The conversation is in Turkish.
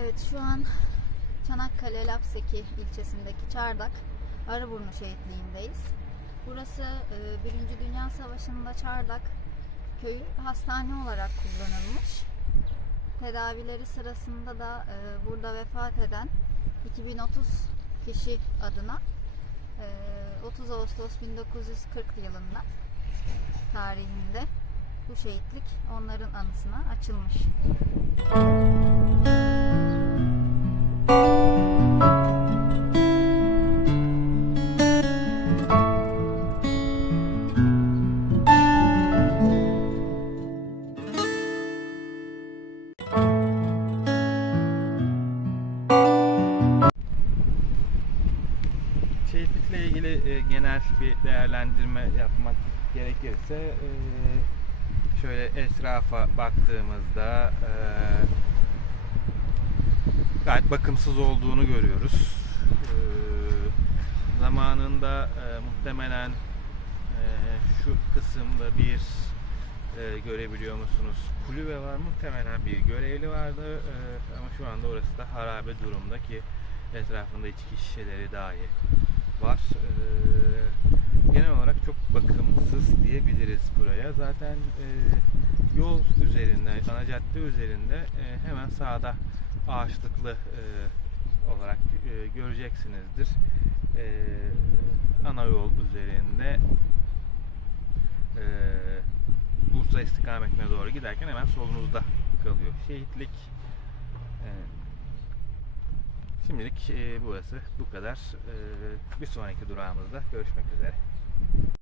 Evet şu an Çanakkale Lapseki ilçesindeki Çardak Arıburnu şehitliğindeyiz. Burası e, Birinci Dünya Savaşı'nda Çardak köyü hastane olarak kullanılmış. Tedavileri sırasında da e, burada vefat eden 2030 kişi adına e, 30 Ağustos 1940 yılında tarihinde bu şehitlik onların anısına açılmış. Şehitlikle ilgili e, genel bir değerlendirme yapmak gerekirse e, şöyle etrafa baktığımızda e, gayet bakımsız olduğunu görüyoruz. E, zamanında e, muhtemelen e, şu kısımda bir e, görebiliyor musunuz? Kulübe var muhtemelen bir görevli vardı e, ama şu anda orası da harabe durumda ki etrafında içki şişeleri dahi var. Ee, genel olarak çok bakımsız diyebiliriz buraya. Zaten e, yol üzerinde, ana cadde üzerinde e, hemen sağda ağaçlıklı e, olarak e, göreceksinizdir. E, ana yol üzerinde e, Bursa istikametine doğru giderken hemen solunuzda kalıyor. Şehitlik e, Şimdilik burası bu kadar. Bir sonraki durağımızda görüşmek üzere.